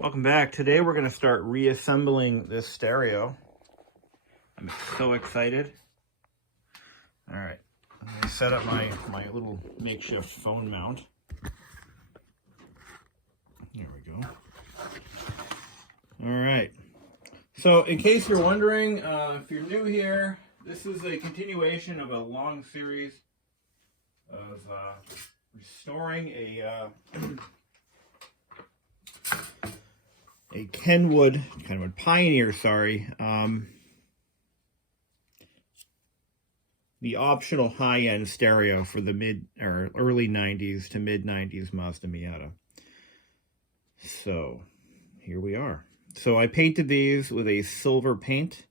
Welcome back. Today we're going to start reassembling this stereo. I'm so excited. All right, I'm going to set up my little makeshift phone mount. There we go. All right. So in case you're wondering, if you're new here, this is a continuation of a long series of restoring a Kenwood Pioneer, the optional high-end stereo for the mid or early 90s to mid 90s Mazda Miata. So here we are. So I painted these with a silver paint.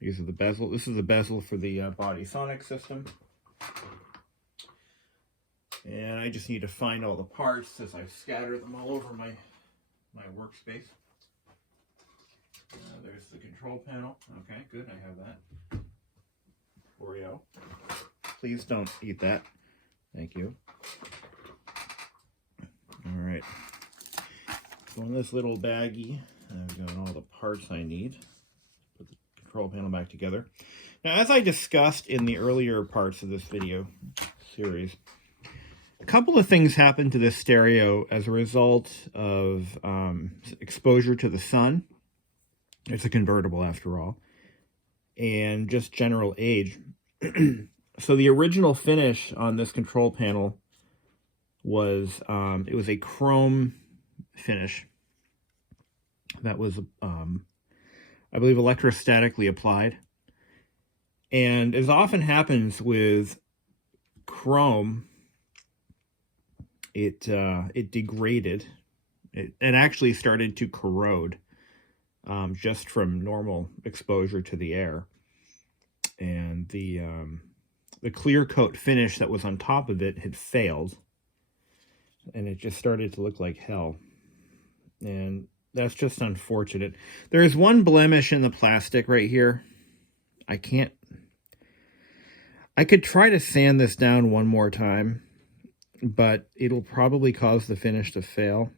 These are the bezel. This is the bezel for the body sonic system. And I just need to find all the parts as I've scattered them all over my workspace. There's the control panel. Okay, good, I have that. Oreo. Please don't eat that. Thank you. All right. So in this little baggie, I've got all the parts I need. Put the control panel back together. Now, as I discussed in the earlier parts of this video series, a couple of things happened to this stereo as a result of exposure to the sun. It's a convertible after all. And just general age. So the original finish on this control panel was, it was a chrome finish that was, I believe, electrostatically applied. And as often happens with chrome, it degraded. It actually started to corrode just from normal exposure to the air. And the clear coat finish that was on top of it had failed. And it just started to look like hell. And that's just unfortunate. There is one blemish in the plastic right here. I could try to sand this down one more time, but it'll probably cause the finish to fail.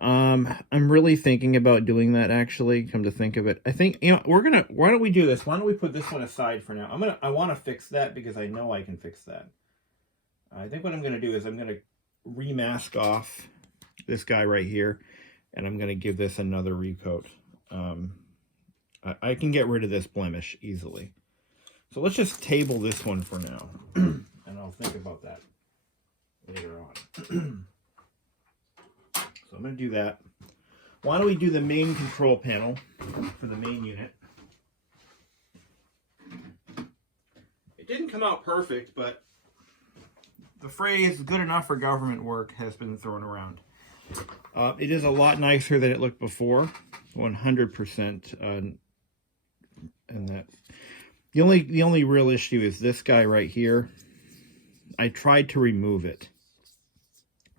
I'm really thinking about doing that, actually, come to think of it. I think, why don't we do this? Why don't we put this one aside for now? I want to fix that because I know I can fix that. I think what I'm going to do is I'm going to remask off this guy right here, and I'm going to give this another recoat. I can get rid of this blemish easily. So let's just table this one for now, and I'll think about that later on. So I'm going to do that. Why don't we do the main control panel for the main unit? It didn't come out perfect, but the phrase "good enough for government work" has been thrown around. It is a lot nicer than it looked before, 100%. And that the only real issue is this guy right here. I tried to remove it.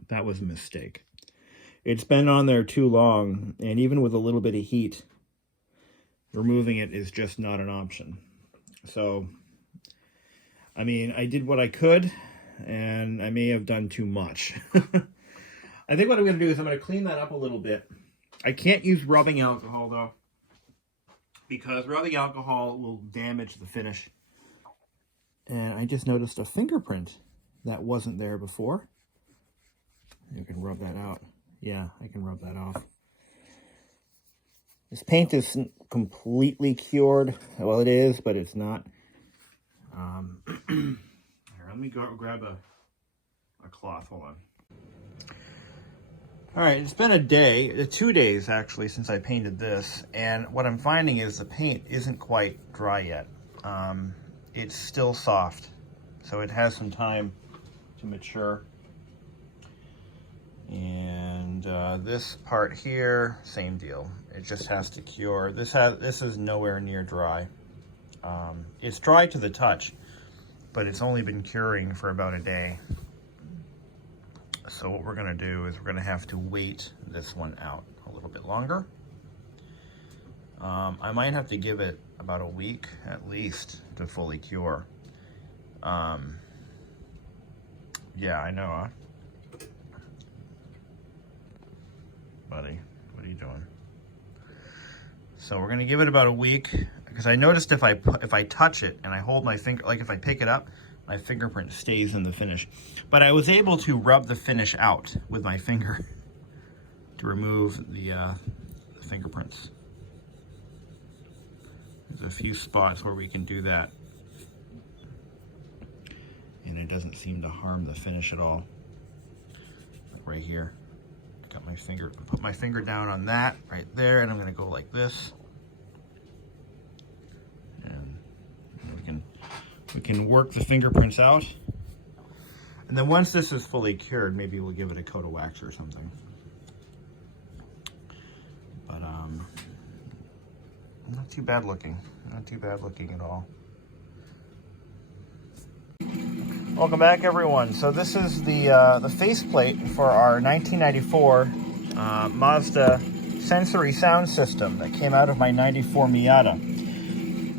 That was a mistake. It's been on there too long, and even with a little bit of heat, removing it is just not an option. So, I mean, I did what I could, and I may have done too much. I think what I'm going to do is I'm going to clean that up a little bit. I can't use rubbing alcohol, though, because rubbing alcohol will damage the finish. And I just noticed a fingerprint that wasn't there before. You can rub that out. Yeah, I can rub that off. This paint is completely cured. Well, it is, but it's not. Here, let me go grab a cloth. Hold on. All right, it's been a day, 2 days actually, since I painted this. And what I'm finding is the paint isn't quite dry yet. It's still soft, so it has some time to mature. And this part here, same deal. It just has to cure. This is nowhere near dry. It's dry to the touch, but it's only been curing for about a day. So what we're going to do is we're going to have to wait this one out a little bit longer. I might have to give it about a week at least to fully cure. Yeah, I know. buddy? What are you doing? So we're gonna give it about a week, because I noticed if I touch it and I hold my finger, like if I pick it up, my fingerprint stays in the finish. But I was able to rub the finish out with my finger to remove the fingerprints. There's a few spots where we can do that, and it doesn't seem to harm the finish at all. Like right here, got my finger, put my finger down on that right there, and I'm gonna go like this, and we can work the fingerprints out. And then once this is fully cured, maybe we'll give it a coat of wax or something. But not too bad looking. Not too bad looking at all. Welcome back, everyone. So this is the faceplate for our 1994 Mazda sensory sound system that came out of my 94 Miata.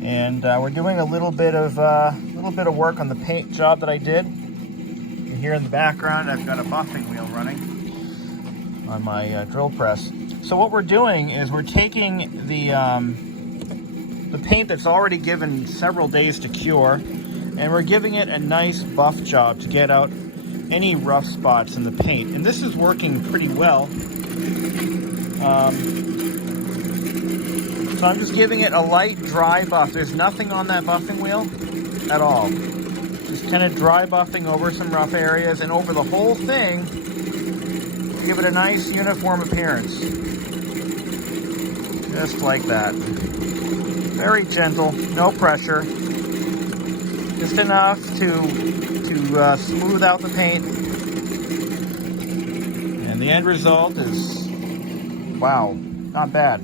And we're doing a little bit of work on the paint job that I did. And here in the background, I've got a buffing wheel running on my drill press. So what we're doing is we're taking the paint that's already given several days to cure, and we're giving it a nice buff job to get out any rough spots in the paint. And this is working pretty well. So I'm just giving it a light dry buff. There's nothing on that buffing wheel at all. Just kind of dry buffing over some rough areas, and over the whole thing, give it a nice uniform appearance. Just like that. Very gentle, no pressure. Just enough to smooth out the paint. And the end result is, wow, not bad.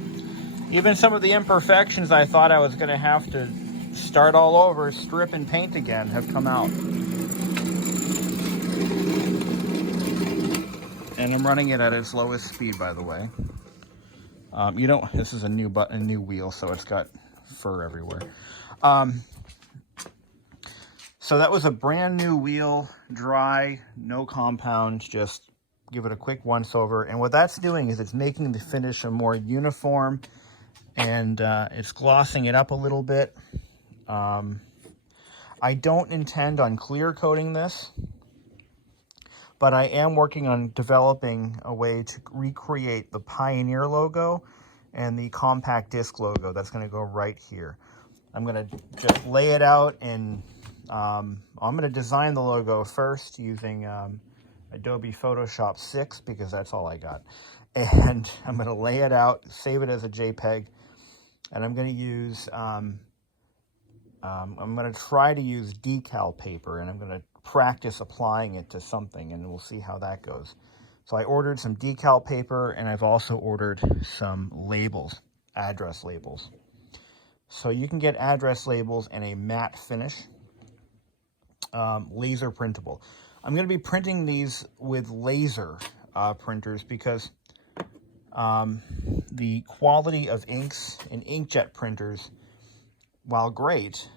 Even some of the imperfections I thought I was going to have to start all over, strip and paint again, have come out. And I'm running it at its lowest speed, by the way. This is a new wheel, so it's got fur everywhere. So that was a brand new wheel, dry, no compound, just give it a quick once over. And what that's doing is it's making the finish a more uniform, and it's glossing it up a little bit. I don't intend on clear coating this, but I am working on developing a way to recreate the Pioneer logo and the compact disc logo that's going to go right here. I'm going to just lay it out, and I'm going to design the logo first using Adobe Photoshop 6, because that's all I got. And I'm going to lay it out, save it as a JPEG, and I'm going to use, I'm going to try to use decal paper, and I'm going to practice applying it to something, and we'll see how that goes. So I ordered some decal paper, and I've also ordered some labels, address labels. So you can get address labels in a matte finish, laser printable. I'm going to be printing these with laser printers, because the quality of inks in inkjet printers, while great,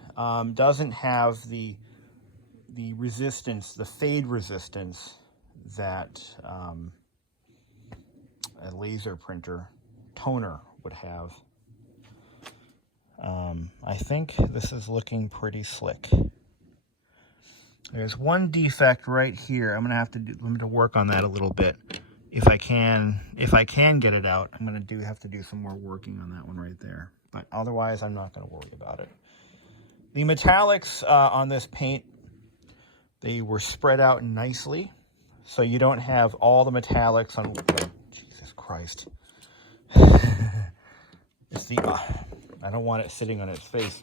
doesn't have the resistance, the fade resistance that a laser printer toner would have. I think this is looking pretty slick. There's one defect right here. I'm gonna have to work on that a little bit. If I can get it out, I'm gonna have to do some more working on that one right there. But otherwise, I'm not gonna worry about it. The metallics on this paint, they were spread out nicely, so you don't have all the metallics on. Oh, Jesus Christ! It's the I don't want it sitting on its face,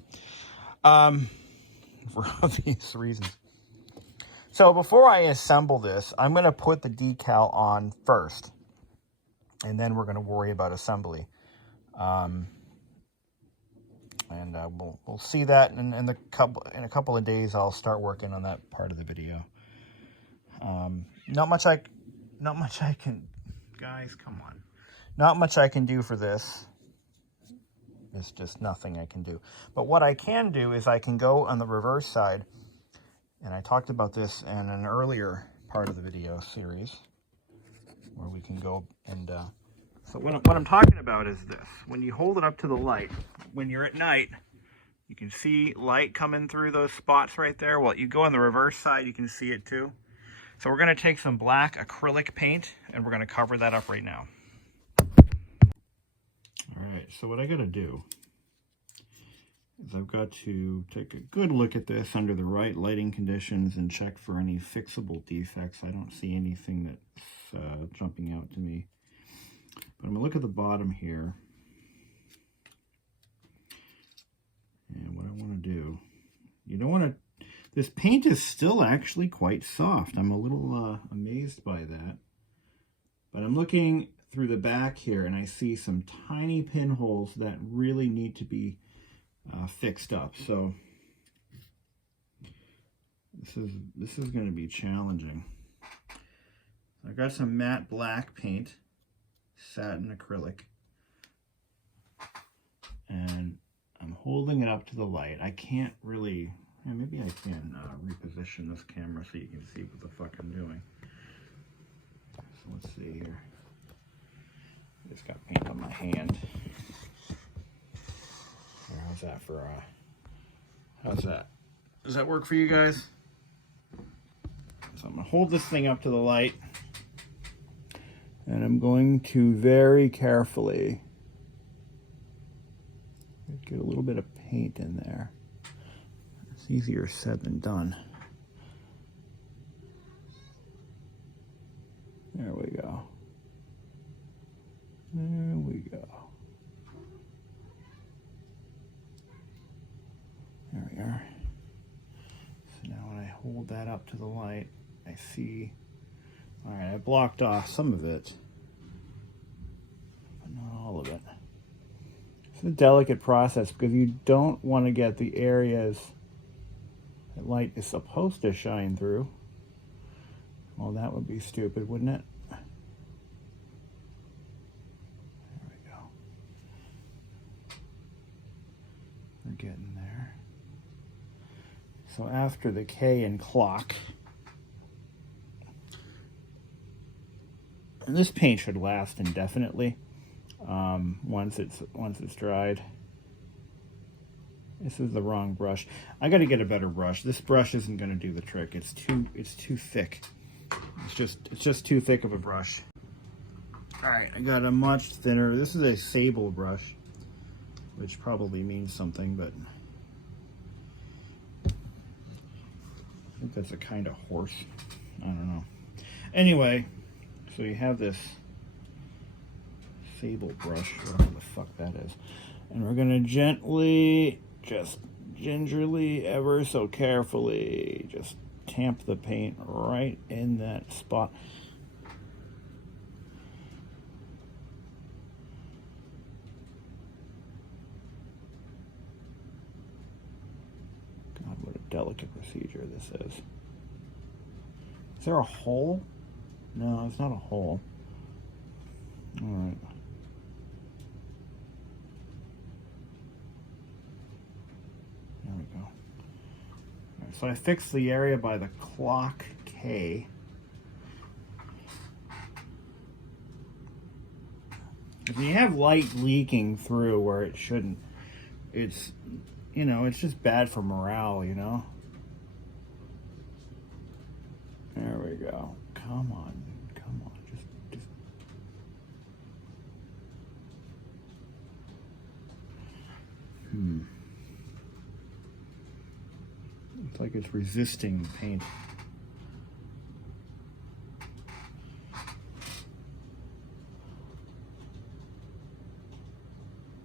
for obvious reasons. So before I assemble this, I'm going to put the decal on first, and then we're going to worry about assembly. And we'll see that in a couple of days. I'll start working on that part of the video. Not much I can, guys, come on. Not much I can do for this. It's just nothing I can do. But what I can do is I can go on the reverse side, and I talked about this in an earlier part of the video series, where we can go and So what I'm talking about is this. When you hold it up to the light, when you're at night, you can see light coming through those spots right there. Well, you go on the reverse side, you can see it too. So we're going to take some black acrylic paint and we're going to cover that up right now. All right, so what I got to do is I've got to take a good look at this under the right lighting conditions and check for any fixable defects. I don't see anything that's jumping out to me. But I'm going to look at the bottom here. And what I want to do, you don't want to, this paint is still actually quite soft. I'm a little amazed by that. But I'm looking through the back here and I see some tiny pinholes that really need to be fixed up. So this is going to be challenging. I've got some matte black paint, satin acrylic, and I'm holding it up to the light. I can't really, maybe I can reposition this camera so you can see what the fuck I'm doing. So let's see here. I just got paint on my hand. How's that for how's that? Does that work for you guys? So I'm gonna hold this thing up to the light and I'm going to very carefully get a little bit of paint in there. It's easier said than done. There we go. There we go. There we are. So now when I hold that up to the light, I see, all right, I blocked off some of it, but not all of it. It's a delicate process because you don't want to get the areas that light is supposed to shine through. Well, that would be stupid, wouldn't it? There we go. We're getting there. So after the K in clock, and this paint should last indefinitely once it's dried. This is the wrong brush. I got to get a better brush. This brush isn't going to do the trick. It's too thick. It's just too thick of a brush. All right, I got a much thinner. This is a sable brush, which probably means something, but I think that's a kind of horse. I don't know. Anyway, so you have this sable brush, whatever the fuck that is, and we're gonna gently, just gingerly, ever so carefully, just tamp the paint right in that spot. God, what a delicate procedure this is. Is there a hole? No, it's not a hole. All right. There we go. All right, so I fixed the area by the clock K. If you have light leaking through where it shouldn't, it's, you know, it's just bad for morale, you know? There we go. Come on. Just. Looks like it's resisting the paint.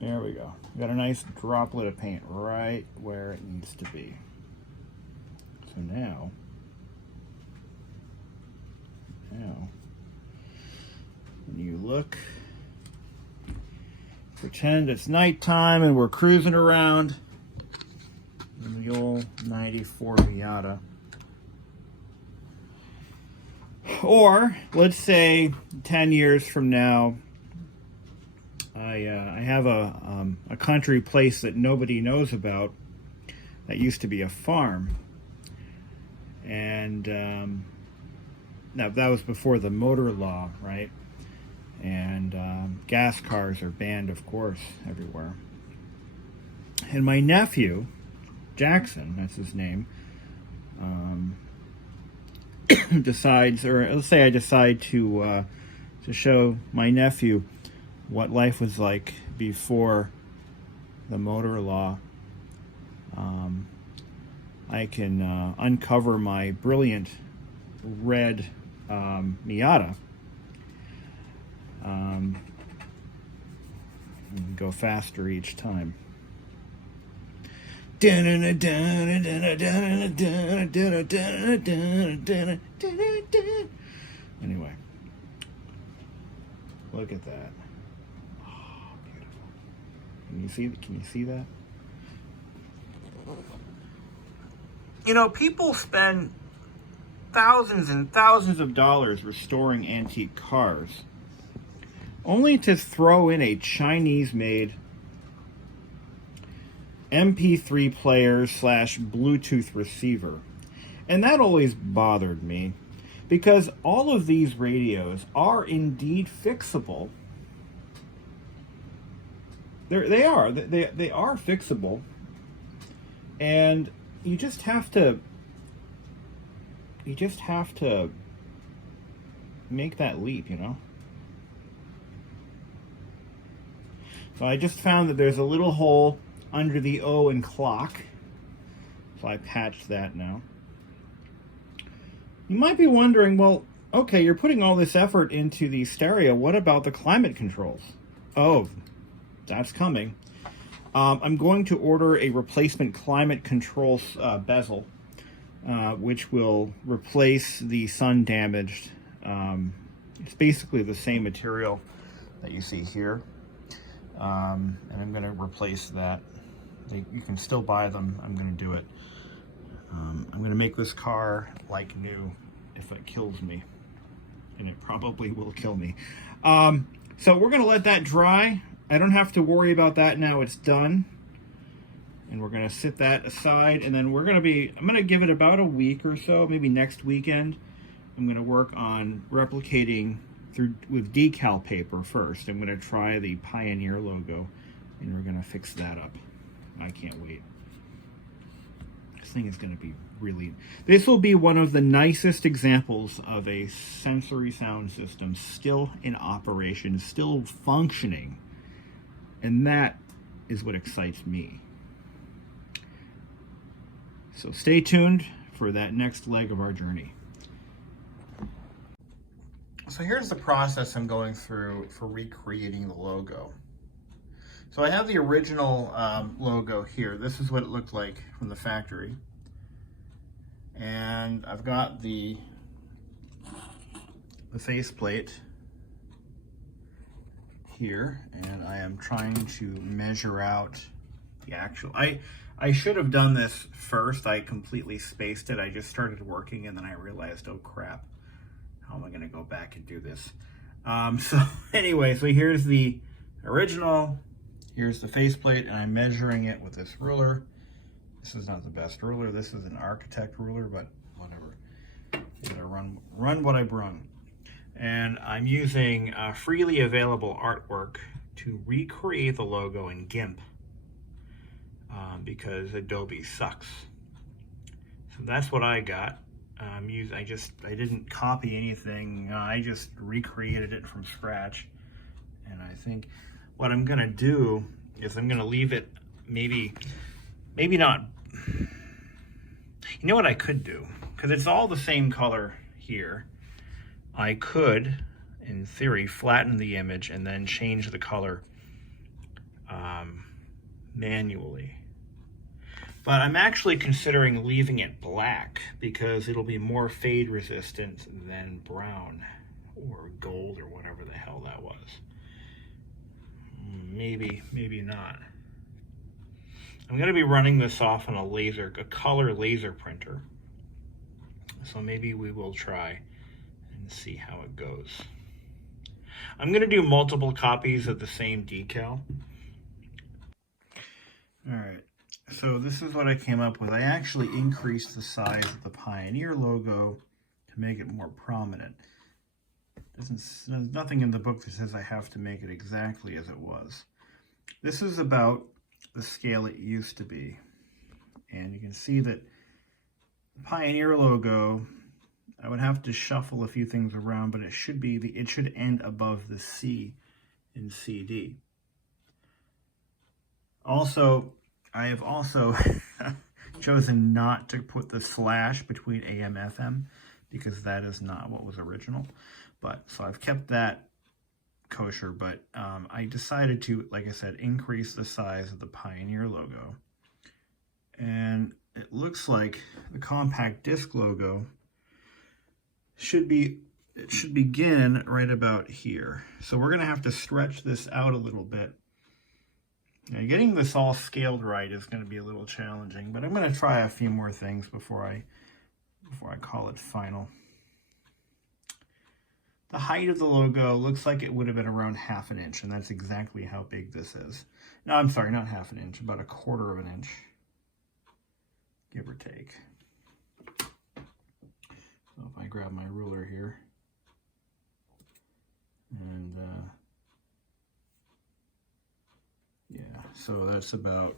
There we go. We got a nice droplet of paint right where it needs to be. So now, when you look, pretend it's nighttime and we're cruising around in the old 94 Miata. Or, let's say 10 years from now, I have a country place that nobody knows about that used to be a farm. And now that was before the motor law, right? And gas cars are banned, of course, everywhere. And my nephew, Jackson, that's his name, decides, or let's say I decide to show my nephew what life was like before the motor law. I can uncover my brilliant red Miata. And go faster each time. Anyway, look at that. Oh, beautiful. Can you see that? You know, people spend thousands and thousands of dollars restoring antique cars, only to throw in a Chinese-made MP3 player / Bluetooth receiver. And that always bothered me, because all of these radios are indeed fixable. They are fixable, and you just have to make that leap, you know. So I just found that there's a little hole under the O in clock, so I patched that now. You might be wondering, well, okay, you're putting all this effort into the stereo. What about the climate controls? Oh, that's coming. I'm going to order a replacement climate control bezel, which will replace the sun-damaged. It's basically the same material that you see here. And I'm going to replace that. You can still buy them. I'm going to do it. I'm going to make this car like new if it kills me. And it probably will kill me. So we're going to let that dry. I don't have to worry about that now. It's done. And we're going to sit that aside. And then I'm going to give it about a week or so, maybe next weekend. I'm going to work on replicating with decal paper first. I'm going to try the Pioneer logo, and we're going to fix that up. I can't wait. This thing is going to be really... This will be one of the nicest examples of a sensory sound system still in operation, still functioning. And that is what excites me. So stay tuned for that next leg of our journey. So here's the process I'm going through for recreating the logo. So I have the original logo here. This is what it looked like from the factory. And I've got the faceplate here, and I am trying to measure out the actual... I should have done this first. I completely spaced it. I just started working, and then I realized, oh crap, how am I going to go back and do this? So anyway, so here's the original. Here's the faceplate, and I'm measuring it with this ruler. This is not the best ruler. This is an architect ruler, but whatever. I'm gonna run what I brung. And I'm using freely available artwork to recreate the logo in GIMP because Adobe sucks. So that's what I got. I didn't copy anything. I just recreated it from scratch. And I think what I'm gonna do is I'm gonna leave it maybe not. You know what I could do? Because it's all the same color here. I could, in theory, flatten the image and then change the color manually. But I'm actually considering leaving it black because it'll be more fade resistant than brown or gold or whatever the hell that was. Maybe not. I'm going to be running this off on a color laser printer. So maybe we will try and see how it goes. I'm going to do multiple copies of the same decal. All right. So this is what I came up with. I actually increased the size of the Pioneer logo to make it more prominent. There's nothing in the book that says I have to make it exactly as it was. This is about the scale it used to be. And you can see that the Pioneer logo, I would have to shuffle a few things around, but it should end above the C in CD. Also, I have also chosen not to put the slash between AM FM because that is not what was original. But so I've kept that kosher, but I decided to, like I said, increase the size of the Pioneer logo. And it looks like the compact disc logo should begin right about here. So we're going to have to stretch this out a little bit. Now, getting this all scaled right is going to be a little challenging, but I'm going to try a few more things before I call it final. The height of the logo looks like it would have been around 1/2 inch, and that's exactly how big this is. No, I'm sorry, not 1/2 inch, about 1/4 inch, give or take. So if I grab my ruler here, and yeah, so that's about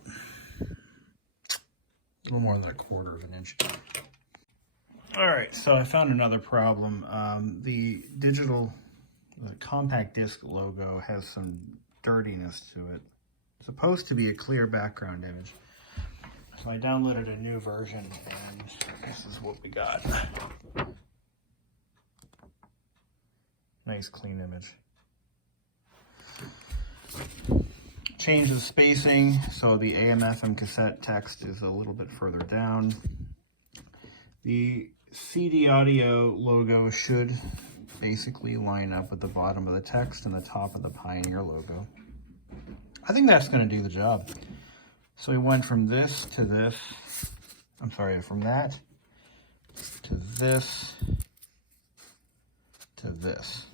a little more than 1/4 inch. All right, so I found another problem. The compact disc logo has some dirtiness to it. It's supposed to be a clear background image. So I downloaded a new version, and this is what we got. Nice clean image. Change the spacing, so the AM/FM cassette text is a little bit further down. The CD audio logo should basically line up with the bottom of the text and the top of the Pioneer logo. I think that's going to do the job. So we went from this to this. I'm sorry, from that to this to this.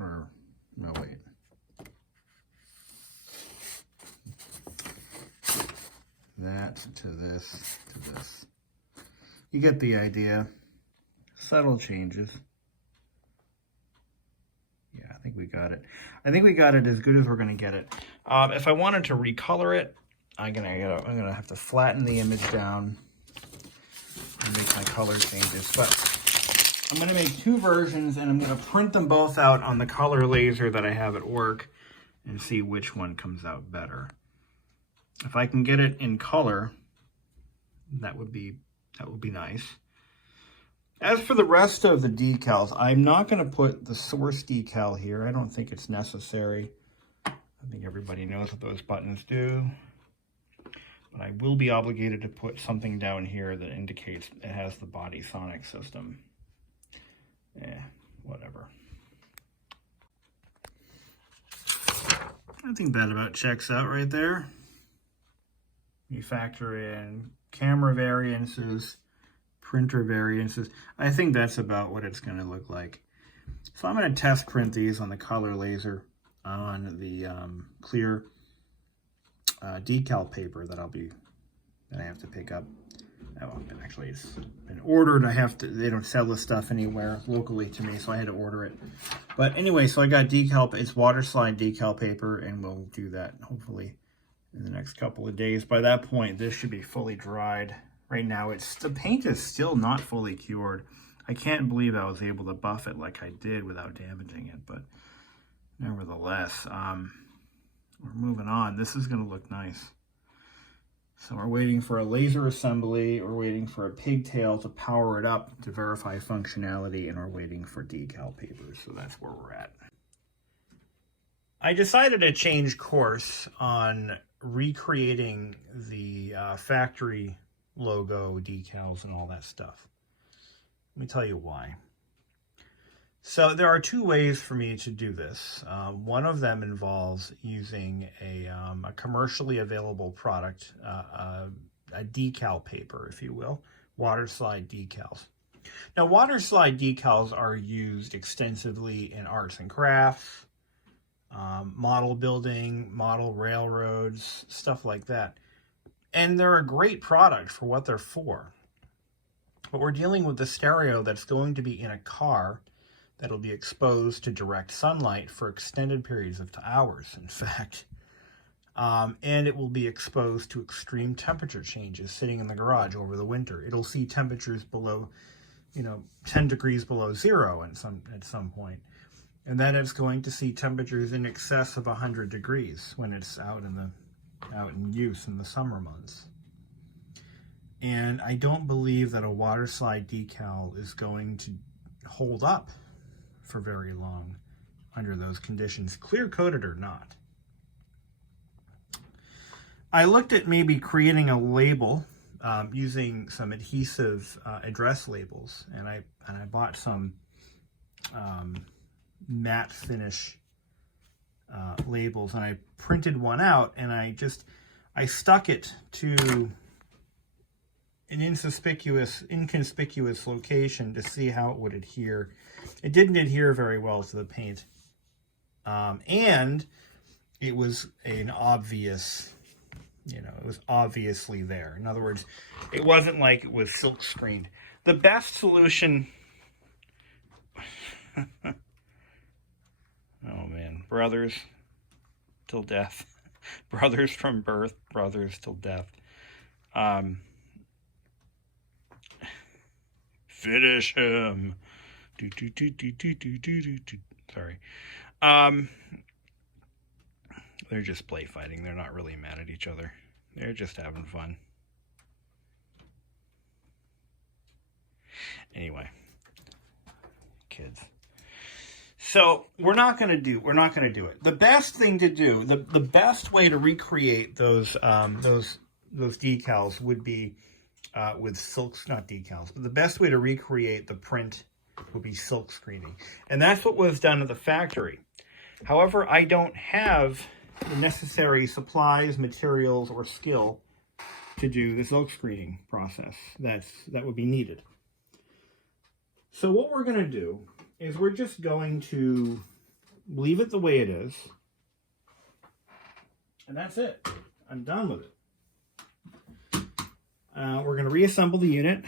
Or, no, wait. That to this to this. You get the idea. Subtle changes. Yeah, I think we got it. I think we got it as good as we're going to get it. If I wanted to recolor it, I'm gonna have to flatten the image down and make my color changes. But I'm gonna make 2 versions, and I'm gonna print them both out on the color laser that I have at work and see which one comes out better. If I can get it in color, that would be nice. As for the rest of the decals, I'm not going to put the source decal here. I don't think it's necessary. I think everybody knows what those buttons do. But I will be obligated to put something down here that indicates it has the body sonic system. Whatever. I think that about checks out right there. You factor in camera variances, printer variances. I think that's about what it's going to look like. So I'm going to test print these on the color laser on the clear decal paper that I have to pick up. Oh, actually, it's been ordered. They don't sell this stuff anywhere locally to me, so I had to order it. But anyway, so I got decal. It's water slide decal paper, and we'll do that hopefully in the next couple of days. By that point, this should be fully dried. Right now, the paint is still not fully cured. I can't believe I was able to buff it like I did without damaging it, but nevertheless, we're moving on. This is going to look nice. So we're waiting for a laser assembly, we're waiting for a pigtail to power it up to verify functionality, and we're waiting for decal papers. So that's where we're at. I decided to change course on recreating the factory logo, decals, and all that stuff. Let me tell you why. So there are 2 ways for me to do this. One of them involves using a commercially available product, a decal paper, if you will, water slide decals. Now, water slide decals are used extensively in arts and crafts, model building, model railroads, stuff like that. And they're a great product for what they're for. But we're dealing with the stereo that's going to be in a car that'll be exposed to direct sunlight for extended periods of hours, in fact. And it will be exposed to extreme temperature changes sitting in the garage over the winter. It'll see temperatures below, 10 degrees below zero at some point. And then it's going to see temperatures in excess of 100 degrees when it's out in use in the summer months. And I don't believe that a water slide decal is going to hold up for very long under those conditions, clear coated or not. I looked at maybe creating a label using some adhesive address labels, and I bought some matte finish labels, and I printed one out, and I stuck it to an inconspicuous location to see how it would adhere. It didn't adhere very well to the paint, and it was an obvious, it was obviously there. In other words, it wasn't like it was silk screened. The best solution, oh man, brothers till death, brothers from birth, brothers till death. Finish him. Sorry. They're just play fighting. They're not really mad at each other. They're just having fun. Anyway, kids. So we're not going to do it. The best thing to do, the best way to recreate those decals would be with silks, not decals, but the best way to recreate the print would be silk screening. And that's what was done at the factory. However, I don't have the necessary supplies, materials, or skill to do the silk screening process that would be needed. So what we're going to do is we're just going to leave it the way it is. And that's it. I'm done with it. We're going to reassemble the unit,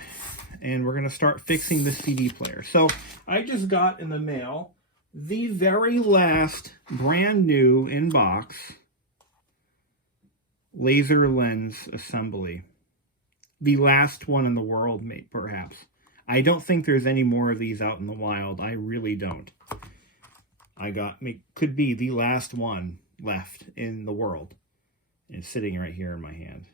and we're going to start fixing the CD player. So I just got in the mail the very last brand new in box laser lens assembly. The last one in the world, perhaps. I don't think there's any more of these out in the wild. I really don't. Could be the last one left in the world. It's sitting right here in my hand.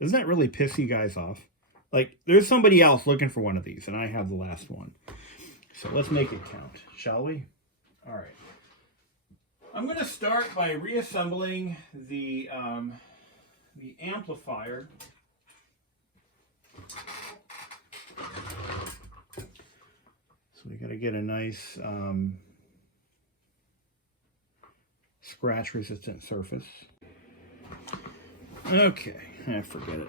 Doesn't that really piss you guys off? Like, there's somebody else looking for one of these, and I have the last one. So let's make it count, shall we? All right. I'm going to start by reassembling the amplifier. So we got to get a nice scratch-resistant surface. Okay, forget it.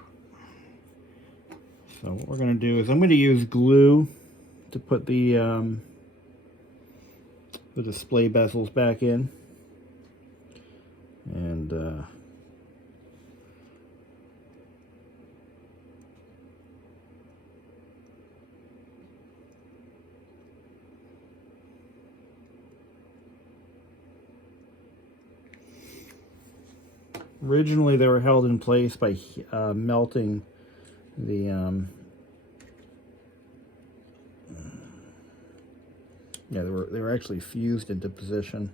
So what we're going to do is I'm going to use glue to put the display bezels back in. And originally they were held in place by melting the they were actually fused into position.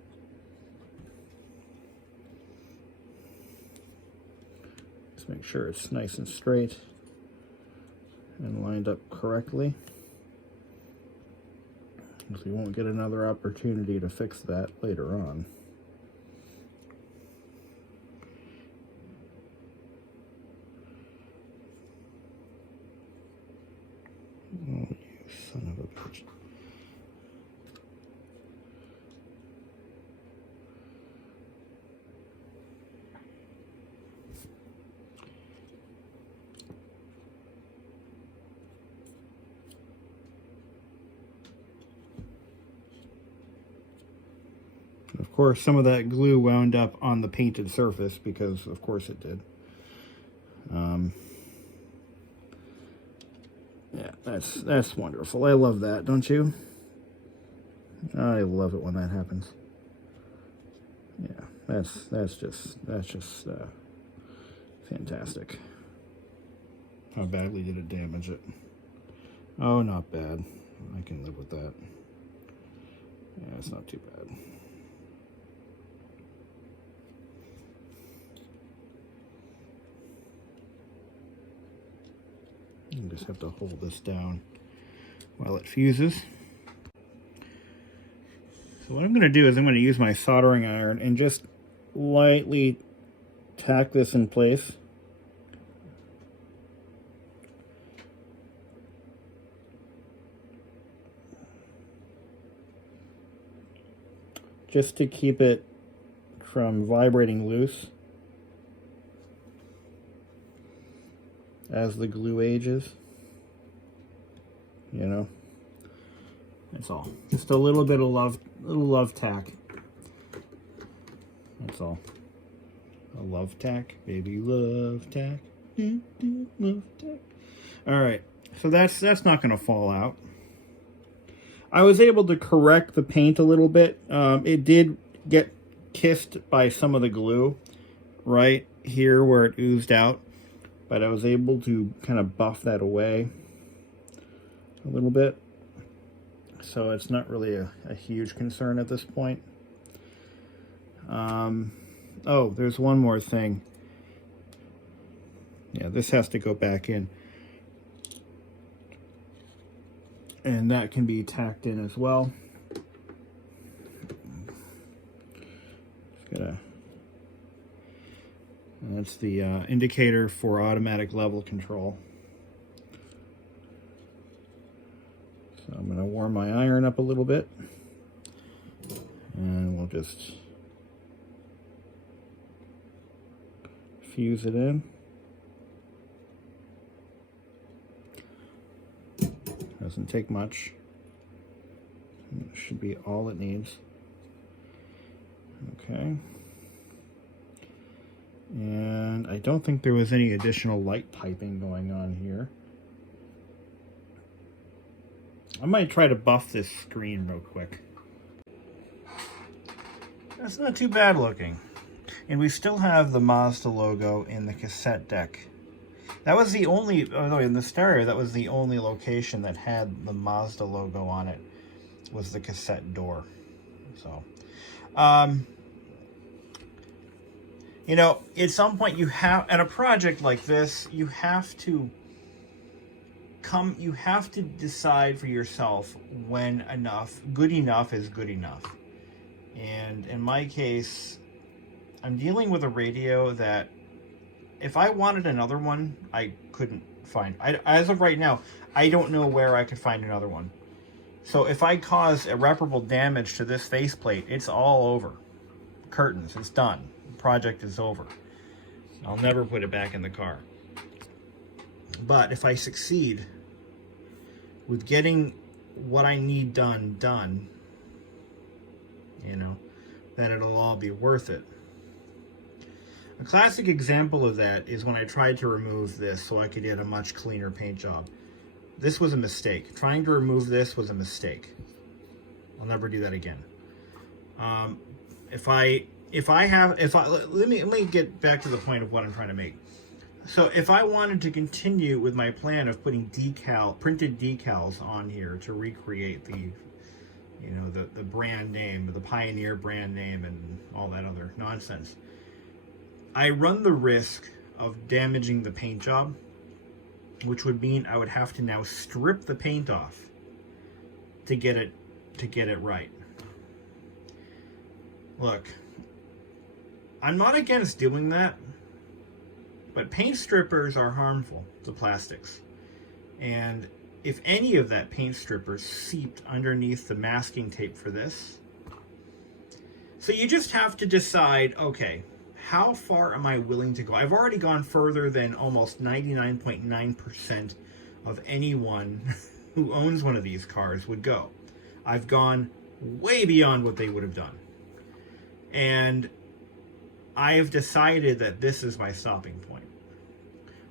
Just make sure it's nice and straight and lined up correctly, because we won't get another opportunity to fix that later on. Oh, you son of a bitch. Of course, some of that glue wound up on the painted surface, because of course it did. Yeah, that's wonderful. I love that, don't you? I love it when that happens. Yeah, that's just fantastic. How badly did it damage it? Oh, not bad. I can live with that. Yeah, it's not too bad. You just have to hold this down while it fuses. So what I'm going to do is I'm going to use my soldering iron and just lightly tack this in place. Just to keep it from vibrating loose as the glue ages. You know, that's all. Just a little bit of love tack. That's all. A love tack, baby, love tack. Love tack. All right, so that's not going to fall out. I was able to correct the paint a little bit. It did get kissed by some of the glue right here where it oozed out, but I was able to kind of buff that away a little bit. So it's not really a huge concern at this point. Oh, there's one more thing. Yeah, this has to go back in. And that can be tacked in as well. And that's the indicator for automatic level control. So I'm going to warm my iron up a little bit. And we'll just fuse it in. Doesn't take much. It should be all it needs. Okay. And I don't think there was any additional light piping going on here. I might try to buff this screen real quick. That's not too bad looking. And we still have the Mazda logo in the cassette deck. That was the only, oh no, in the stereo, that was the only location that had the Mazda logo on it, was the cassette door. So, you know, at some point you have, at a project like this, you have to decide for yourself when good enough is good enough. And in my case, I'm dealing with a radio that if I wanted another one, I couldn't find. As of right now, I don't know where I could find another one. So if I cause irreparable damage to this faceplate, it's all over. Curtains, it's done. The project is over. I'll never put it back in the car. But if I succeed with getting what I need done, you know, then it'll all be worth it. A classic example of that is when I tried to remove this so I could get a much cleaner paint job. This was a mistake. Trying to remove this was a mistake. I'll never do that again. Let me get back to the point of what I'm trying to make. So if I wanted to continue with my plan of putting printed decals on here to recreate the brand name, the Pioneer brand name and all that other nonsense, I run the risk of damaging the paint job, which would mean I would have to now strip the paint off to get it right. Look, I'm not against doing that, but paint strippers are harmful to plastics. And if any of that paint stripper seeped underneath the masking tape for this, so you just have to decide, okay, how far am I willing to go? I've already gone further than almost 99.9% of anyone who owns one of these cars would go. I've gone way beyond what they would have done. And I have decided that this is my stopping point.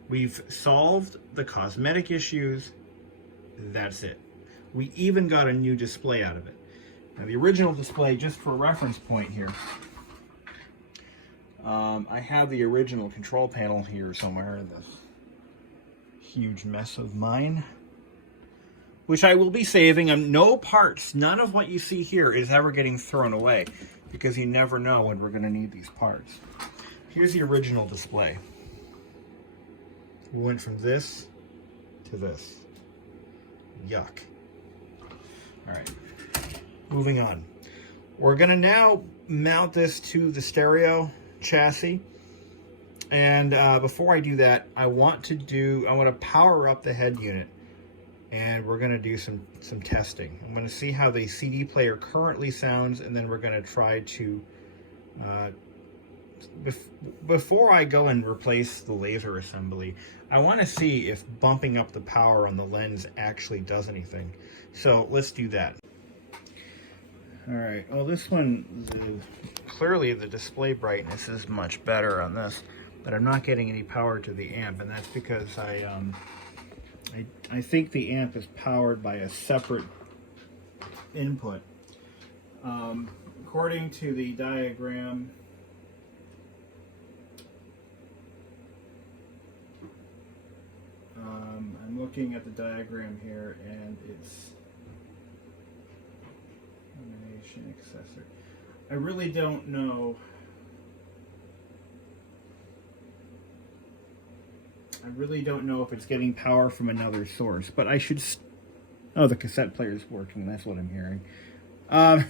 We've solved the cosmetic issues. That's it. We even got a new display out of it. Now the original display, just for a reference point here, I have the original control panel here somewhere in this huge mess of mine, which I will be saving. No parts, none of what you see here is ever getting thrown away, because you never know when we're going to need these parts. Here's the original display. We went from this to this. Yuck. All right, moving on. We're going to now mount this to the stereo chassis. And before I do that, I want to power up the head unit, and we're going to do some testing. I'm going to see how the CD player currently sounds, and then we're going to try to, before I go and replace the laser assembly, I want to see if bumping up the power on the lens actually does anything. So let's do that. All right, well, this one, clearly the display brightness is much better on this, but I'm not getting any power to the amp, and that's because I think the amp is powered by a separate input. According to the diagram, I'm looking at the diagram here, and it's combination accessory. I really don't know. I really don't know if it's getting power from another source, but I should. Oh, the cassette player is working. That's what I'm hearing. So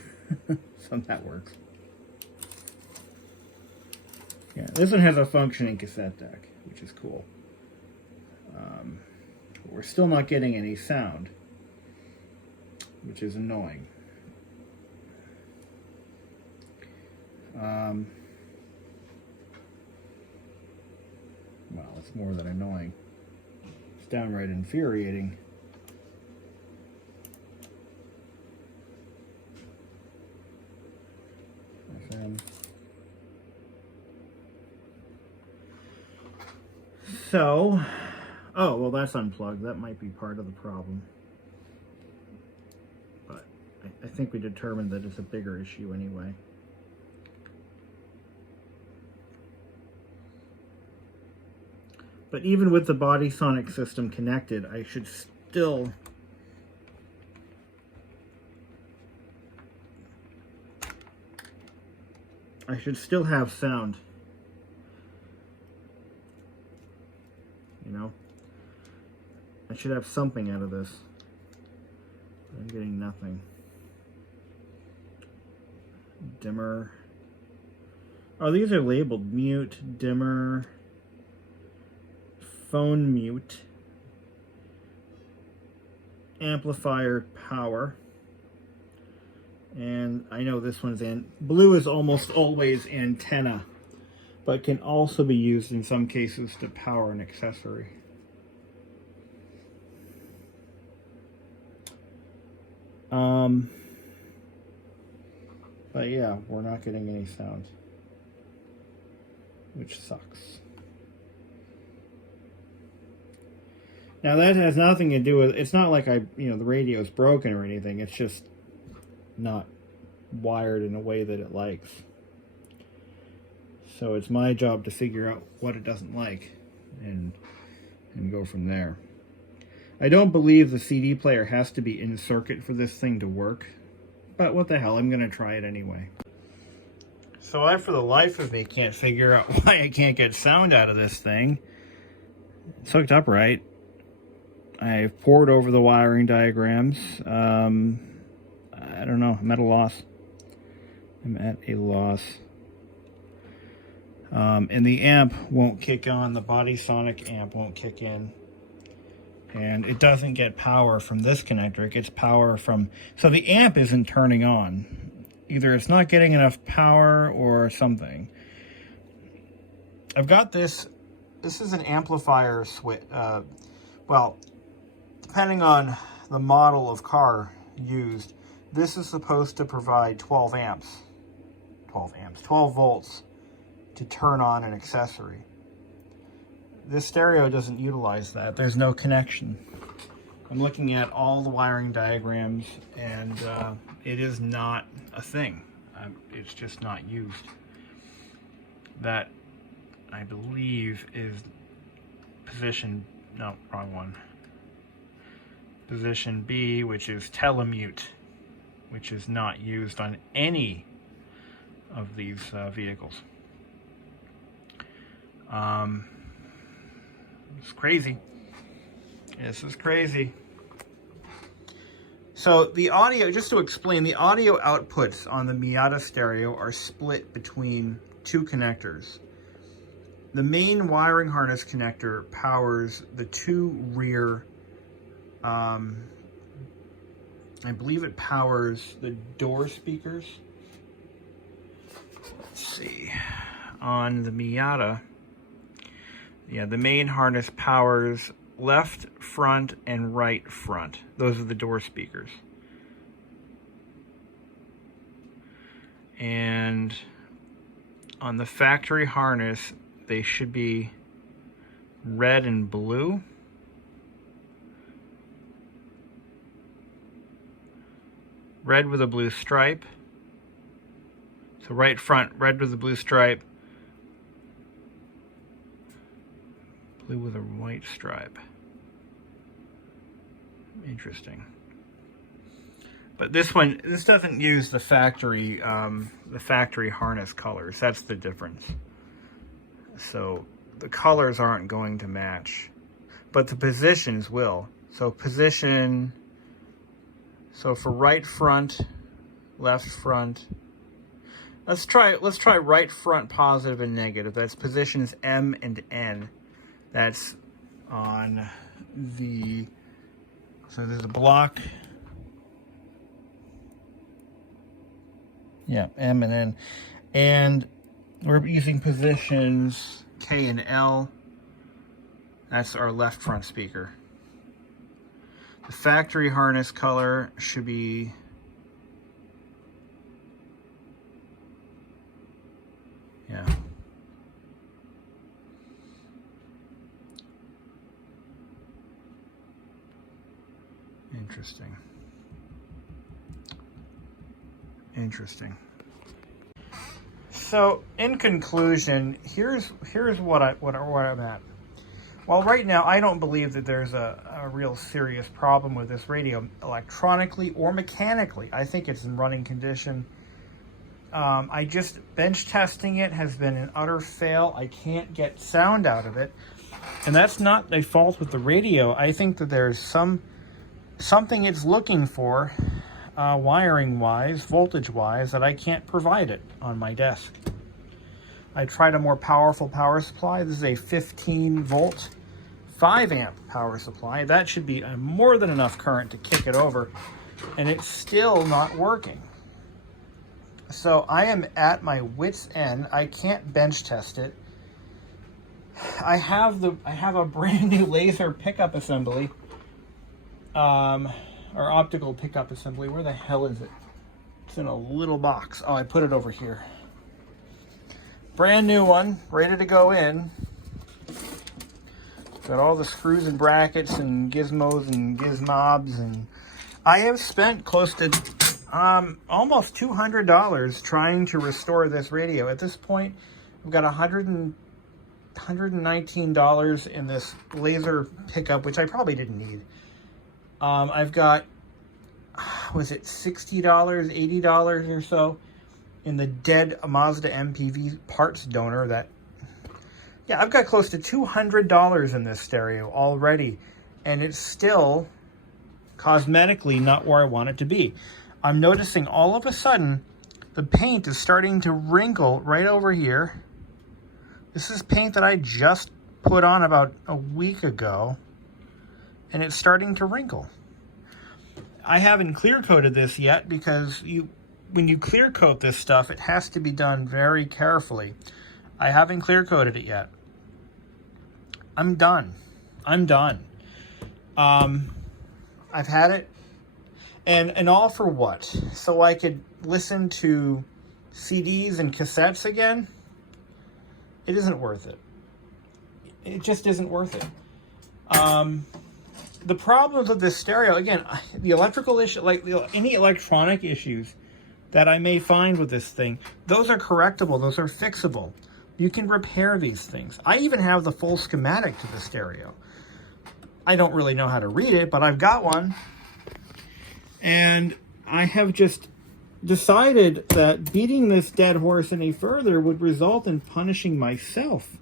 that works. Yeah, this one has a functioning cassette deck, which is cool. But we're still not getting any sound, which is annoying. Well, it's more than annoying. It's downright infuriating. So, oh, well, that's unplugged. That might be part of the problem. But I think we determined that it's a bigger issue anyway. But even with the body sonic system connected, I should still have sound. You know? I should have something out of this. I'm getting nothing. Dimmer. Oh, these are labeled mute, dimmer, phone mute, amplifier power, and I know this one's blue is almost always antenna, but can also be used in some cases to power an accessory. But yeah, we're not getting any sound, which sucks. Now that has nothing to do with, it's not like the radio is broken or anything, it's just not wired in a way that it likes. So it's my job to figure out what it doesn't like and go from there. I don't believe the CD player has to be in circuit for this thing to work, but what the hell, I'm going to try it anyway. So I, for the life of me, can't figure out why I can't get sound out of this thing. It's hooked up right. I've poured over the wiring diagrams. I don't know. I'm at a loss. And the amp won't kick on. The body sonic amp won't kick in. And it doesn't get power from this connector. It gets power from... So the amp isn't turning on. Either it's not getting enough power or something. I've got this. This is an amplifier switch. Well, depending on the model of car used, this is supposed to provide 12 volts to turn on an accessory. This stereo doesn't utilize that. There's no connection. I'm looking at all the wiring diagrams, and it is not a thing. It's just not used. That, I believe, is position, no, wrong one. Position B, which is telemute, which is not used on any of these vehicles. It's crazy. This is crazy. So the audio, just to explain, the audio outputs on the Miata stereo are split between two connectors. The main wiring harness connector powers the two rear, I believe it powers the door speakers. Let's see, on the Miata, yeah, the main harness powers left front and right front. Those are the door speakers. And on the factory harness, they should be red and blue. Red with a blue stripe. So right front, red with a blue stripe. Blue with a white stripe. Interesting. But this one, this doesn't use the factory harness colors. That's the difference. So the colors aren't going to match, but the positions will. So position, so for right front, left front. Let's try right front positive and negative. That's positions M and N. That's on the, so there's a block. Yeah, M and N. And we're using positions K and L. That's our left front speaker. The factory harness color should be Interesting. So, in conclusion, here's what I'm at. Well, right now, I don't believe that there's a real serious problem with this radio, electronically or mechanically. I think it's in running condition. I just bench testing it has been an utter fail. I can't get sound out of it, and that's not a fault with the radio. I think that there's something it's looking for, wiring-wise, voltage-wise, that I can't provide it on my desk. I tried a more powerful power supply. This is a 15-volt, 5-amp power supply. That should be more than enough current to kick it over, and it's still not working. So I am at my wit's end. I can't bench test it. I have a brand new laser pickup assembly, or optical pickup assembly. Where the hell is it? It's in a little box. Oh, I put it over here. Brand new one, ready to go in. Got all the screws and brackets and gizmos and gizmobs, and I have spent close to almost $200 trying to restore this radio. At this point, I've got $119 in this laser pickup, which I probably didn't need. I've got, was it $60, $80 or so in the dead Mazda MPV parts donor. That, yeah, I've got close to $200 in this stereo already, and it's still cosmetically not where I want it to be. I'm noticing all of a sudden the paint is starting to wrinkle right over here. This is paint that I just put on about a week ago, and it's starting to wrinkle. I haven't clear coated this yet because when you clear coat this stuff, it has to be done very carefully. I haven't clear coated it yet. I'm done. I've had it. And all for what? So I could listen to CDs and cassettes again? It isn't worth it. It just isn't worth it. the problems of this stereo, again, the electrical issue, like any electronic issues that I may find with this thing, those are correctable, those are fixable. You can repair these things. I even have the full schematic to the stereo. I don't really know how to read it, but I've got one. And I have just decided that beating this dead horse any further would result in punishing myself.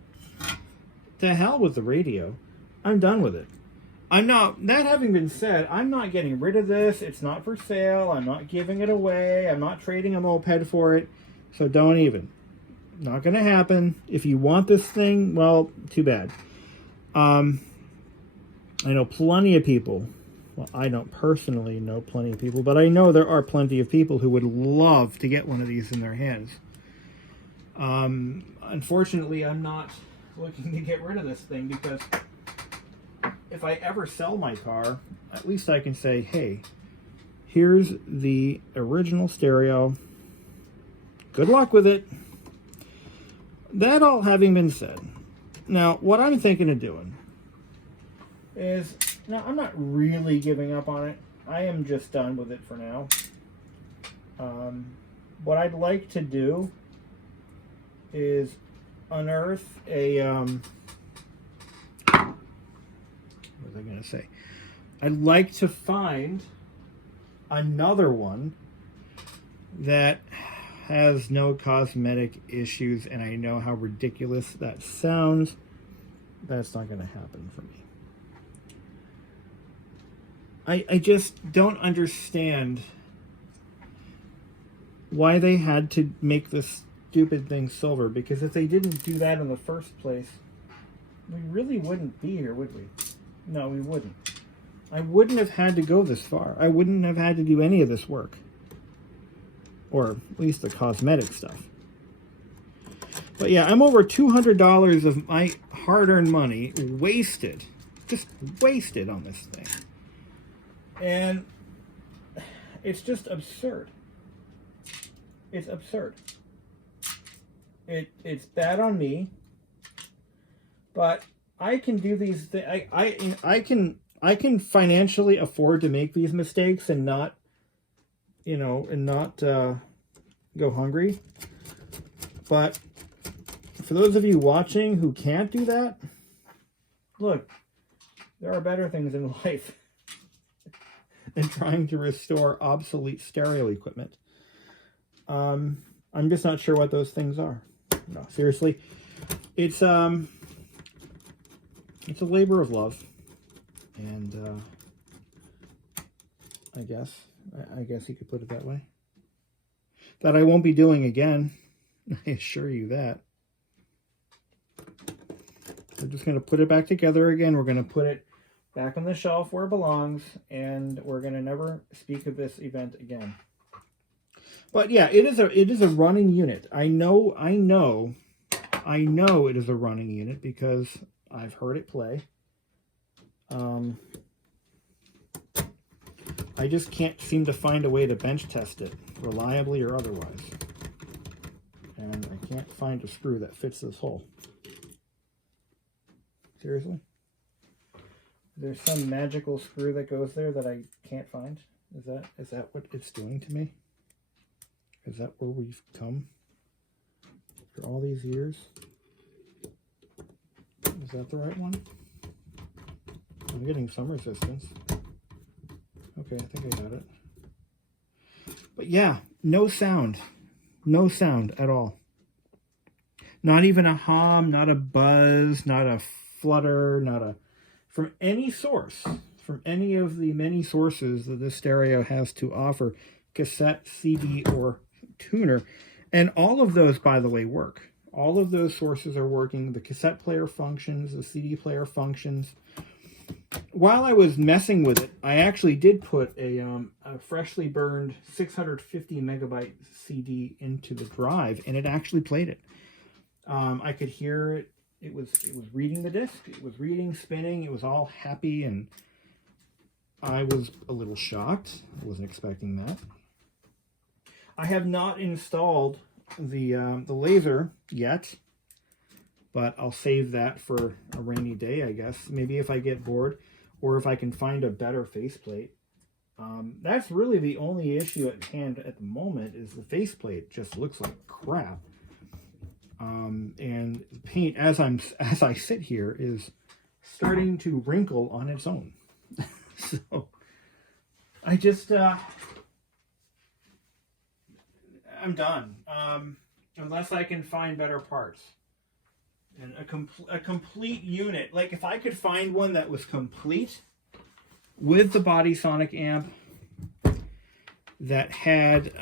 To hell with the radio. I'm done with it. I'm not, that having been said, I'm not getting rid of this. It's not for sale. I'm not giving it away. I'm not trading a moped for it. So don't even. Not going to happen. If you want this thing, well, too bad. I know plenty of people. Well, I don't personally know plenty of people, but I know there are plenty of people who would love to get one of these in their hands. Unfortunately, I'm not looking to get rid of this thing because if I ever sell my car, at least I can say, hey, here's the original stereo. Good luck with it. That all having been said, now what I'm thinking of doing is, now I'm not really giving up on it. I am just done with it for now. What I'd like to do is unearth a, what was I going to say? I'd like to find another one that has no cosmetic issues, and I know how ridiculous that sounds. That's not going to happen for me. I just don't understand why they had to make this stupid thing silver, because if they didn't do that in the first place, we really wouldn't be here, would we? No, we wouldn't. I wouldn't have had to go this far. I wouldn't have had to do any of this work. Or at least the cosmetic stuff. But yeah, I'm over $200 of my hard-earned money wasted. Just wasted on this thing. And it's just absurd. It's absurd. It's bad on me, but I can do these things. I can financially afford to make these mistakes and not, you know, and not go hungry. But for those of you watching who can't do that, look, there are better things in life than trying to restore obsolete stereo equipment. I'm just not sure what those things are. No, seriously, it's a labor of love, and I guess you could put it that way. That I won't be doing again. I assure you that. We're just going to put it back together again. We're going to put it back on the shelf where it belongs, and we're going to never speak of this event again. But yeah, it is a running unit. I know it is a running unit because I've heard it play. I just can't seem to find a way to bench test it, reliably or otherwise. And I can't find a screw that fits this hole. Seriously? There's some magical screw that goes there that I can't find? Is that what it's doing to me? Is that where we've come for all these years? Is that the right one? I'm getting some resistance. Okay, I think I got it. But yeah, no sound. No sound at all. Not even a hum, not a buzz, not a flutter, not a... From any source, from any of the many sources that this stereo has to offer, cassette, CD, or tuner, and all of those, by the way, work. All of those sources are working. The cassette player functions, the CD player functions. While I was messing with it, I actually did put a freshly burned 650 megabyte CD into the drive, and it actually played it. I could hear it. It was reading the disc. It was reading, spinning. It was all happy, and I was a little shocked. I wasn't expecting that. I have not installed the laser yet, but I'll save that for a rainy day, I guess. Maybe if I get bored, or if I can find a better faceplate. That's really the only issue at hand at the moment, is the faceplate just looks like crap. And paint, as I sit here, is starting to wrinkle on its own. So I just I'm done, unless I can find better parts. And a complete unit, like if I could find one that was complete with the body sonic amp, that had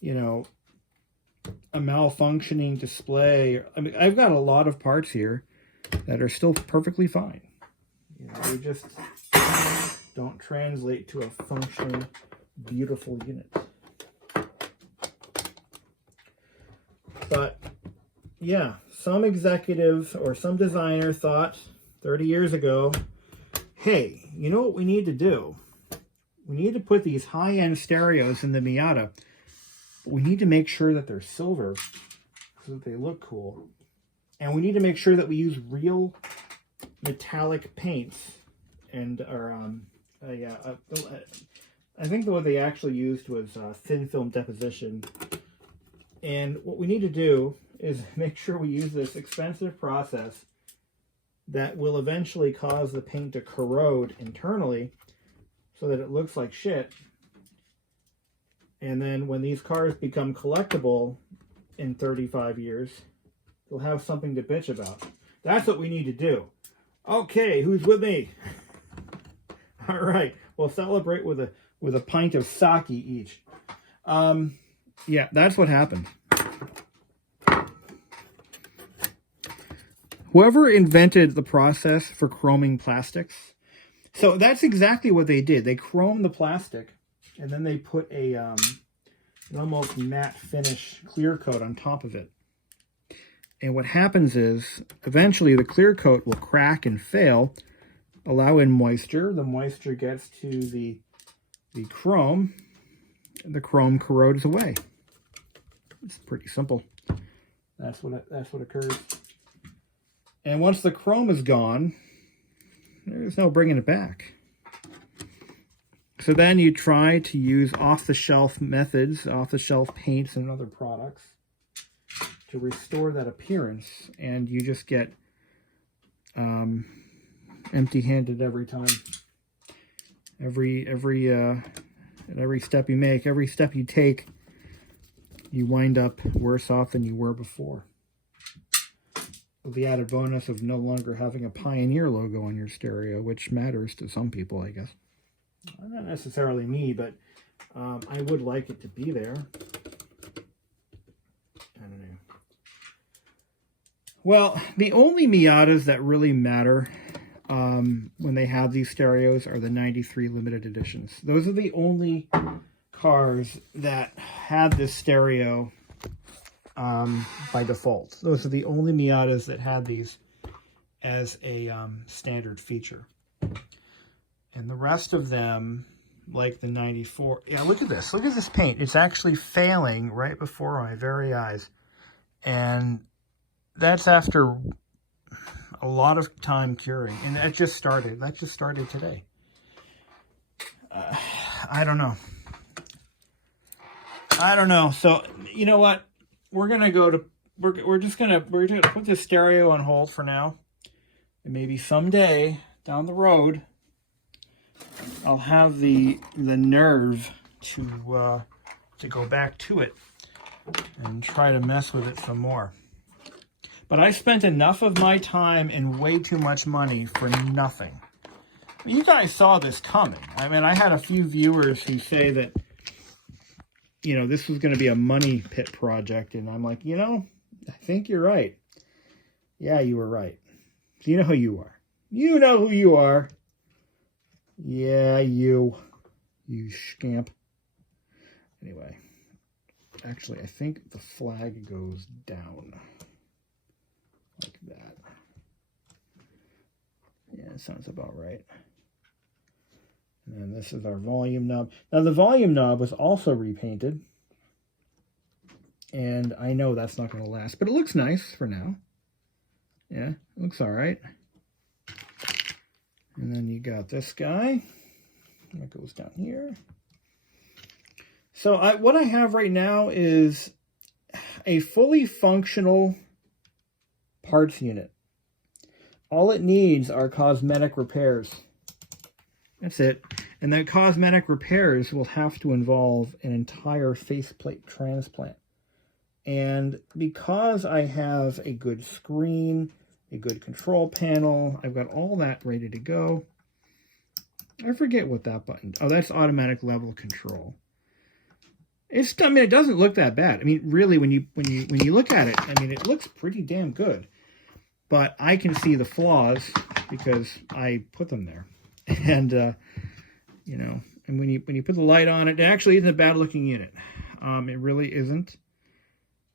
you know, a malfunctioning display. I mean, I've got a lot of parts here that are still perfectly fine. You know, they just don't translate to a functioning, beautiful unit. But yeah, some executive or some designer thought 30 years ago, hey, you know what we need to do? We need to put these high-end stereos in the Miata. We need to make sure that they're silver so that they look cool. And we need to make sure that we use real metallic paints. And I think what they actually used was thin film deposition. And what we need to do is make sure we use this expensive process that will eventually cause the paint to corrode internally so that it looks like shit. And then when these cars become collectible in 35 years, they'll have something to bitch about. That's what we need to do. Okay, who's with me? All right, we'll celebrate with a pint of sake each. Yeah, that's what happened. Whoever invented the process for chroming plastics, so that's exactly what they did. They chromed the plastic, and then they put an almost matte finish clear coat on top of it. And what happens is, eventually the clear coat will crack and fail, allow in moisture. The moisture gets to the chrome, and the chrome corrodes away. It's pretty simple. That's what occurs. And once the chrome is gone, there's no bringing it back. So then you try to use off-the-shelf methods, off-the-shelf paints and other products to restore that appearance, and you just get empty-handed every time. At every step you make, every step you take, you wind up worse off than you were before. With the added bonus of no longer having a Pioneer logo on your stereo, which matters to some people, I guess. Not necessarily me, but I would like it to be there. I don't know. Well, the only Miatas that really matter when they have these stereos are the 93 limited editions. Those are the only cars that had this stereo by default. Those are the only Miatas that had these as a standard feature. And the rest of them, like the 94... Yeah, look at this. Look at this paint. It's actually failing right before my very eyes. And that's after a lot of time curing. And that just started. That just started today. I don't know. I don't know. So, you know what? We're going to go to... We're going to put this stereo on hold for now. And maybe someday down the road, I'll have the nerve to go back to it and try to mess with it some more. But I spent enough of my time and way too much money for nothing. You guys saw this coming. I mean, I had a few viewers who say that, you know, this was going to be a money pit project, and I'm like, you know, I think you're right. Yeah, you were right. You know who you are. You know who you are. Yeah, you scamp. Anyway, actually, I think the flag goes down like that. Yeah, it sounds about right. And then this is our volume knob. Now, the volume knob was also repainted. And I know that's not going to last, but it looks nice for now. Yeah, it looks all right. And then you got this guy. That goes down here. So what I have right now is a fully functional parts unit. All it needs are cosmetic repairs. That's it. And that cosmetic repairs will have to involve an entire faceplate transplant. And because I have a good screen, a good control panel, I've got all that ready to go. I forget what that button. Oh, that's automatic level control. I mean, it doesn't look that bad. I mean, really, when you look at it, I mean, it looks pretty damn good. But I can see the flaws because I put them there. And you know, and when you put the light on it, it actually isn't a bad looking unit. It really isn't.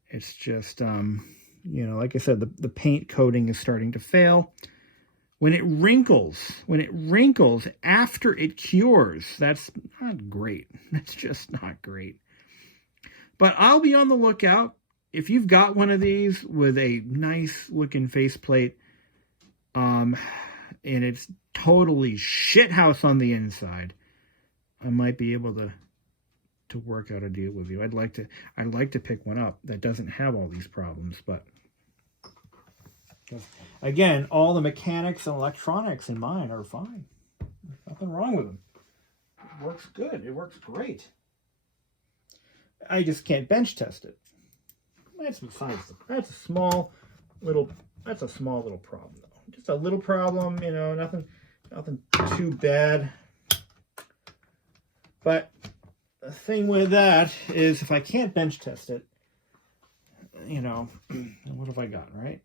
It's just you know, like I said, the paint coating is starting to fail. When it wrinkles after it cures, that's not great. That's just not great. But I'll be on the lookout. If you've got one of these with a nice looking faceplate, and it's totally shithouse on the inside, I might be able to work out a deal with you. I'd like to pick one up that doesn't have all these problems, but again, all the mechanics and electronics in mine are fine. There's nothing wrong with them. It works good. It works great. I just can't bench test it. That's a small little problem though. Just a little problem, you know, nothing too bad. But the thing with that is if I can't bench test it, you know, what have I got, right?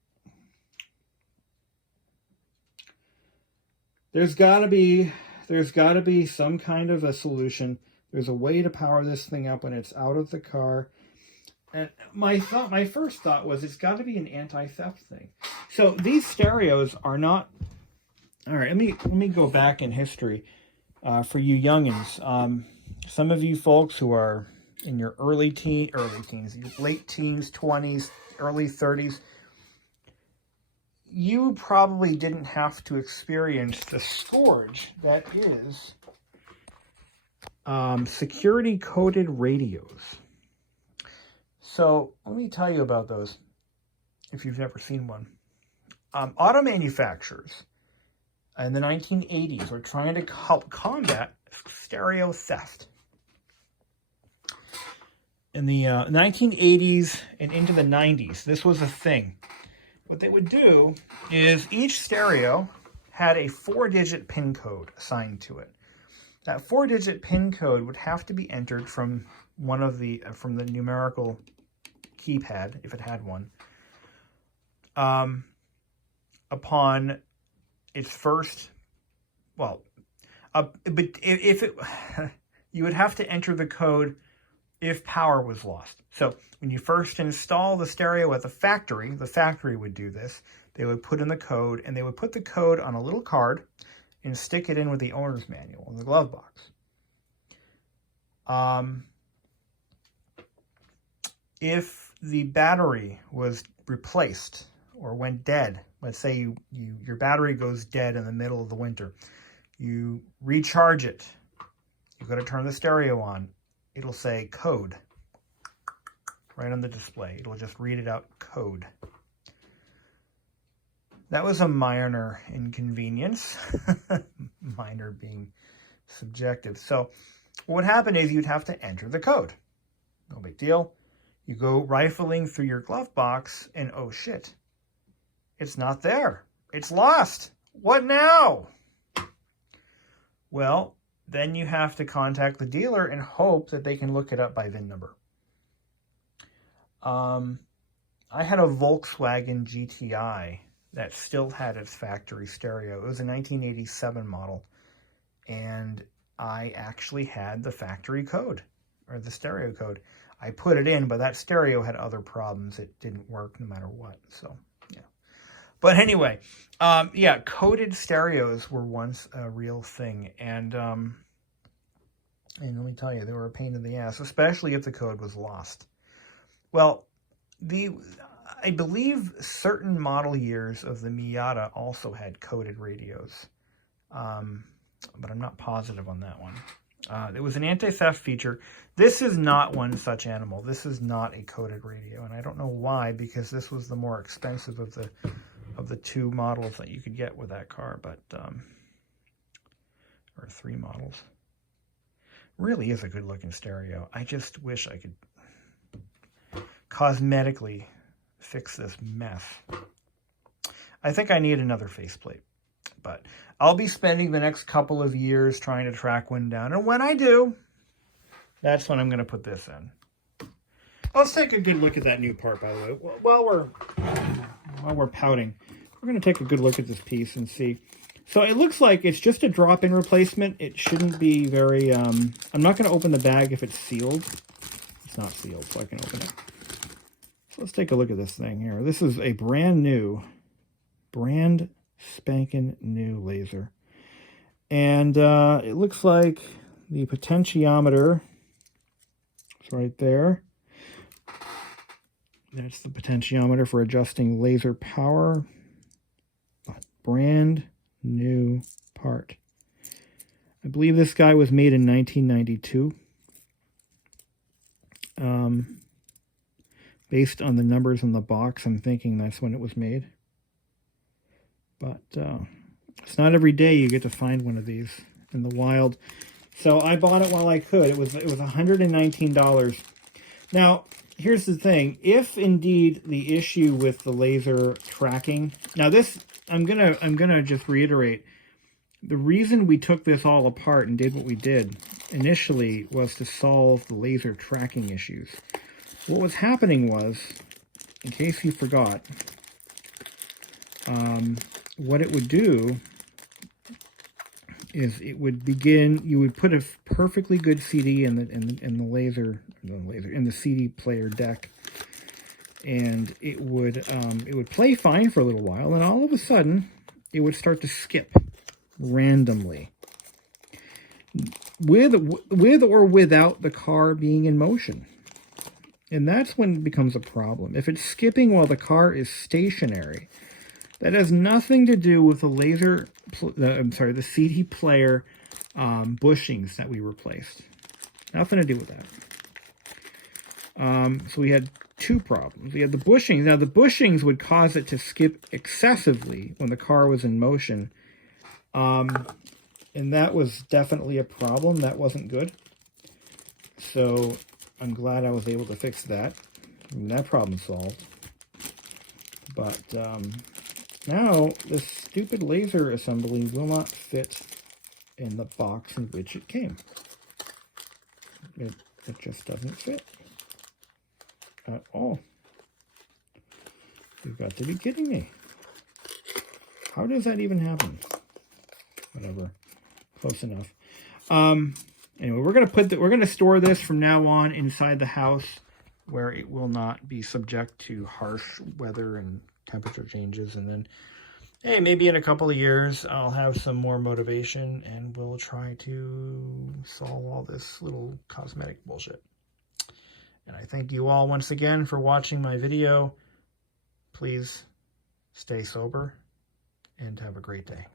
There's got to be some kind of a solution. There's a way to power this thing up when it's out of the car. And my first thought was it's got to be an anti-theft thing. So these stereos are not. All right, let me go back in history for you youngins. Some of you folks who are in your late teens, your 20s, early 30s, you probably didn't have to experience the scourge that is security coded radios. So let me tell you about those if you've never seen one. Auto manufacturers in the 1980s were trying to help combat stereo theft. In the 1980s and into the 90s, this was a thing. What they would do is each stereo had a 4-digit PIN code assigned to it. That 4-digit PIN code would have to be entered from from the numerical keypad, if it had one, upon its first, but if it, you would have to enter the code if power was lost. So when you first install the stereo at the factory would do this. They would put in the code, and they would put the code on a little card and stick it in with the owner's manual in the glove box. If the battery was replaced or went dead, let's say your battery goes dead in the middle of the winter, you recharge it, you've got to turn the stereo on, it'll say code right on the display. It'll just read it out, code. That was a minor inconvenience, minor being subjective. So what happened is you'd have to enter the code. No big deal. You go rifling through your glove box and oh shit, it's not there. It's lost. What now? Well, then you have to contact the dealer and hope that they can look it up by VIN number. I had a Volkswagen GTI that still had its factory stereo. It was a 1987 model, and I actually had the factory code, or the stereo code. I put it in, but that stereo had other problems. It didn't work no matter what, so yeah. But anyway, yeah, coded stereos were once a real thing, and let me tell you, they were a pain in the ass, especially if the code was lost. Well, I believe certain model years of the Miata also had coded radios. but I'm not positive on that one. It was an anti-theft feature. This is not one such animal. This is not a coated radio, and I don't know why, because this was the more expensive of the two models that you could get with that car, but or three models. Really is a good looking stereo. I just wish I could cosmetically fix this mess. I think I need another faceplate, but I'll be spending the next couple of years trying to track one down, and when I do, that's when I'm going to put this in. Let's take a good look at that new part, by the way. While we're pouting, we're going to take a good look at this piece and see. So it looks like it's just a drop-in replacement. It shouldn't be very... I'm not going to open the bag if it's sealed. It's not sealed, so I can open it. So let's take a look at this thing here. This is a brand spanking new laser. And it looks like the potentiometer is right there. That's the potentiometer for adjusting laser power. Brand new part. I believe this guy was made in 1992. Based on the numbers in the box, I'm thinking that's when it was made. But it's not every day you get to find one of these in the wild. So I bought it while I could. It was $119. Now, here's the thing. If indeed the issue with the laser tracking... Now this, I'm gonna just reiterate. The reason we took this all apart and did what we did initially was to solve the laser tracking issues. What was happening was, in case you forgot, what it would do is it would begin. You would put a perfectly good CD in the CD player deck, and it would play fine for a little while, and all of a sudden it would start to skip randomly, with or without the car being in motion. And that's when it becomes a problem. If it's skipping while the car is stationary, that has nothing to do with the the CD player bushings that we replaced. Nothing to do with that. So we had two problems. We had the bushings. Now the bushings would cause it to skip excessively when the car was in motion. And that was definitely a problem. That wasn't good. So I'm glad I was able to fix that. And that problem solved. But now this stupid laser assembly will not fit in the box in which it came. It just doesn't fit at all. You've got to be kidding me. How does that even happen? Whatever. Close enough. Anyway, we're gonna store this from now on inside the house, where it will not be subject to harsh weather and temperature changes. And then, hey, maybe in a couple of years I'll have some more motivation and we'll try to solve all this little cosmetic bullshit. And I thank you all once again for watching my video. Please stay sober and have a great day.